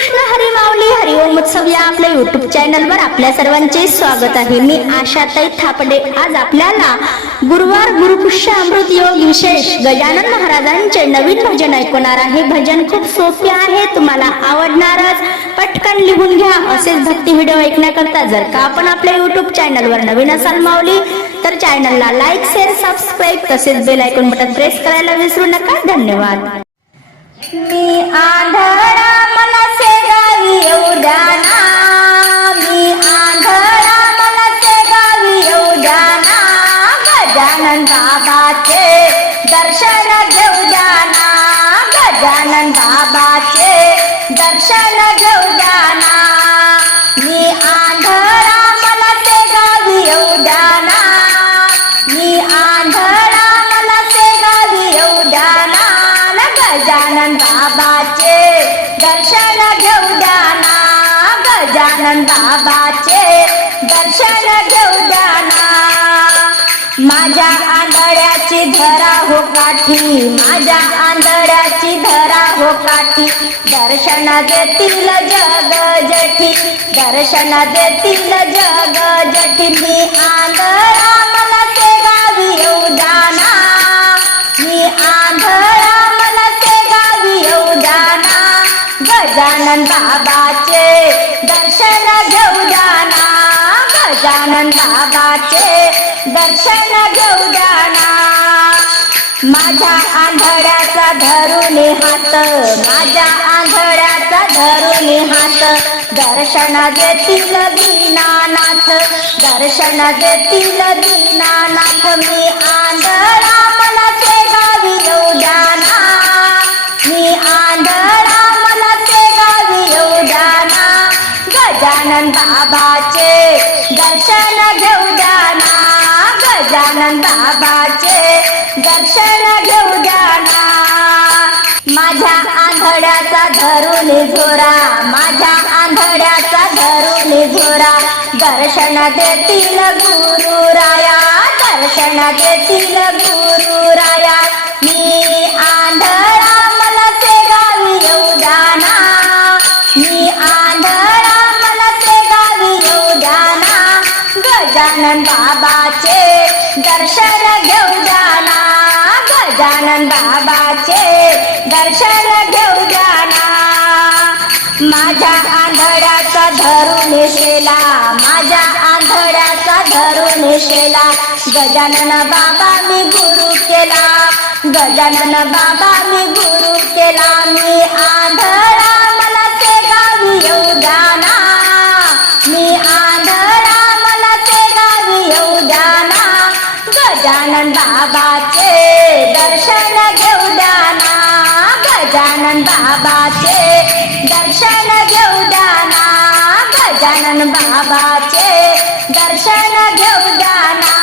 कृष्ण हरी माऊली हरिओम उत्सव या आपल्या युट्यूब चॅनलवर आपल्या सर्वांचे स्वागत आहे. मी आशाताई थापडे. आज आपल्याला गुरुवार गुरुपुष्य अमृत योग विशेष गजानन महाराजांचे नवीन भजन ऐकवणार आहे. भजन खूप सोपे आहे तुम्हाला आवडणारच पटकन लिहून घ्या. असेच भक्ती व्हिडिओ ऐकण्याकरता जर का आपण आपल्या युट्यूब चॅनलवर नवीन असाल माऊली तर चॅनलला लाईक शेअर सबस्क्राईब तसेच बेल आयकॉन बटन प्रेस करायला विसरू नका. धन्यवाद. मी आंधळा मला गावी येऊ द्या ना. मी आंधळा मला गावी येऊ द्या ना. गजानन बाबाचे दर्शन घेऊ द्या ना. गजानन बाबाचे दर्शन घेऊ गजानन बाबाचे दर्शन घेऊ द्या ना गजानन बाबाचे दर्शन घेऊ द्या ना. माझ्या आंधळ्याची धरा हो काठी माझ्या आंधळ्याची धरा हो काठी. दर्शन देतील जग जठी दर्शन देतील जग जठी. मी आंधळा मला सेवा गजानन बाबाचे दर्शन घेऊ द्या ना गजानन बाबाचे दर्शन घेऊ ना. माझ्या आंधळ्याचा धरून हात माझ्या आंधळ्याचा धरून हात. दर्शन देतील दीनानाथ दर्शन देतील दीनानाथ. मी आंधळा घेऊ द्या ना गजानन बाबाचे. दर्शन घेऊ द्या ना. माझ्या आंधळ्याचा धरून झोरा माझ्या आंधळ्याचा धरून झोरा. दर्शन देतील गुरुराया दर्शन देतील गुरुराया. मी गजानन बाबाचे दर्शन घेऊ जाना गजानन बाबाचे दर्शन घेऊ जाना माझ्या आंधळ्याचा धरून शेला माझ्या आंधळ्याचा धरून शेला गजानन बाबा मी गुरु केला गजानन बाबा मी गुरु केला. मी आंधळ बाबाचे दर्शन घेऊ द्या ना.